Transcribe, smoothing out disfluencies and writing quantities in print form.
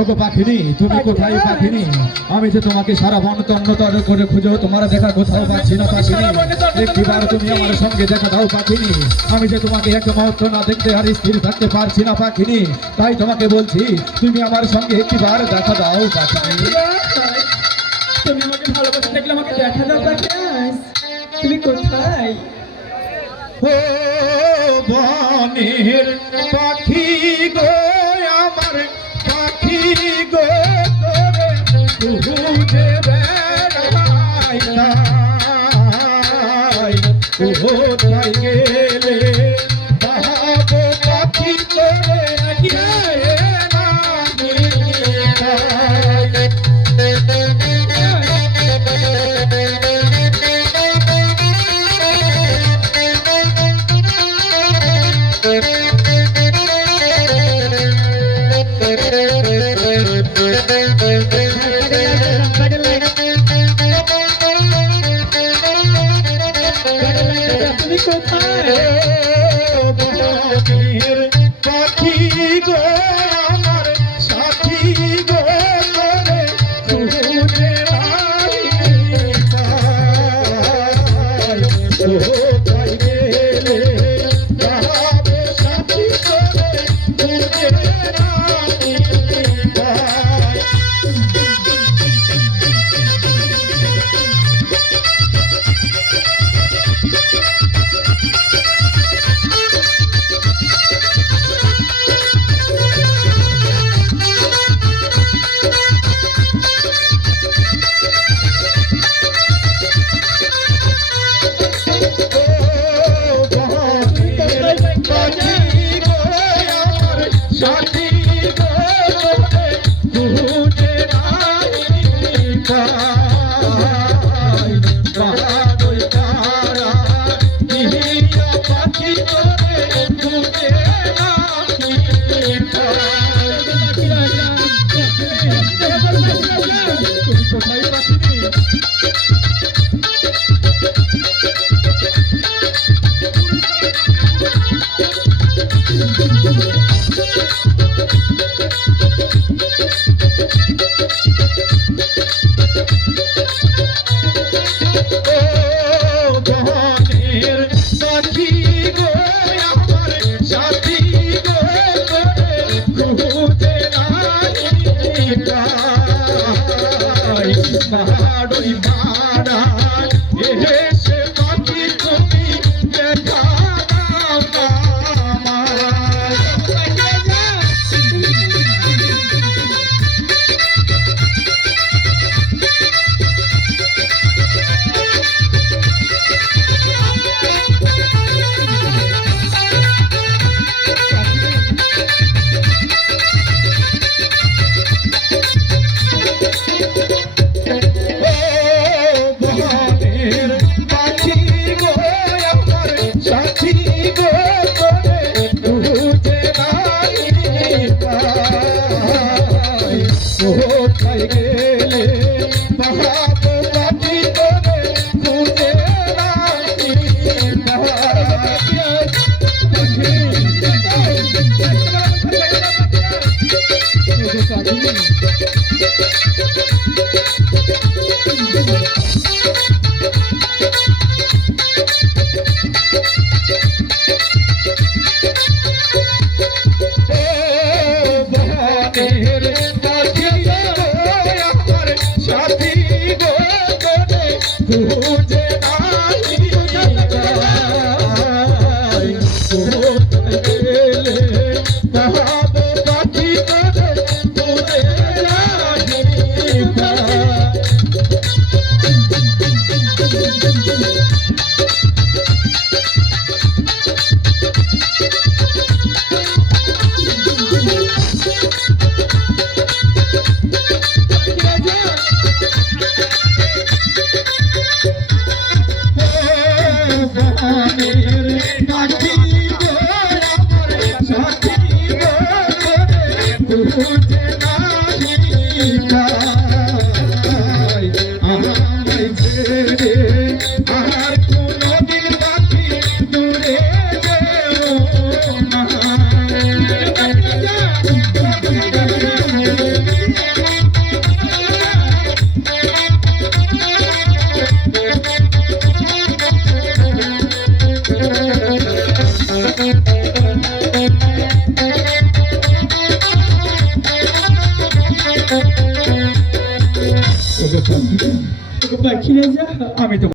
ওগো পাখিনি, তুমি কোথায় পাখিনি? আমি যে তোমাকে সারা বন তন্নতর করে খুঁজেও তোমার দেখা কোথাও পাচ্ছি না পাখিনি। একটিবার তুমি আমার সঙ্গে দেখা দাও পাখিনি। আমি যে তোমাকে এক মুহূর্ত না দেখতে আর স্থির থাকতে পারছি না পাখিনি। তাই তোমাকে বলছি তুমি আমার সঙ্গে একটিবার দেখা দাও পাখিনি। তুমি আমাকে ভালোবাসা দেখলে আমাকে দেখা দাও পাখিরাজ। তুমি কোথায়? ও বনের পাখি গো, আমার পাখি গো, তোরে খুঁজে বেড়াই নাই। কোথায় গেলে পাবো পাখি তোরে তুমি কোথায়? পাখি গো, আমার সাথী গো, তোরে খুঁজে কোথায় গেলে পাবো সাথী তোরে খুঁজে সাথী গো, খুঁজে নাই পাই। বাহাদুর তারা ইহিয়া পাখি তোরে খুঁজে নাই পাই। তুমি কোথায় পাখিনি? পাহাড়ই পাড়া এসে পাখি তুমি দেখা দাও না আমায়। সাথী গো, তোরে খুঁজে নাই পাই। কোথায় গেলে পাবো পাখি তোরে খুঁজে নাই পাই। সাথী গো, তোরে খুঁজে নাই পাই। কোথায় গেলে পাবো পাখি তোরে খুঁজে নাই পাই। খুঁজে নাই পাই। আমায় ছেড়ে আর কোনদিন পাখি দূরে যেও না। ওকে পাখি, ওকে পাখি রাজা আমি তো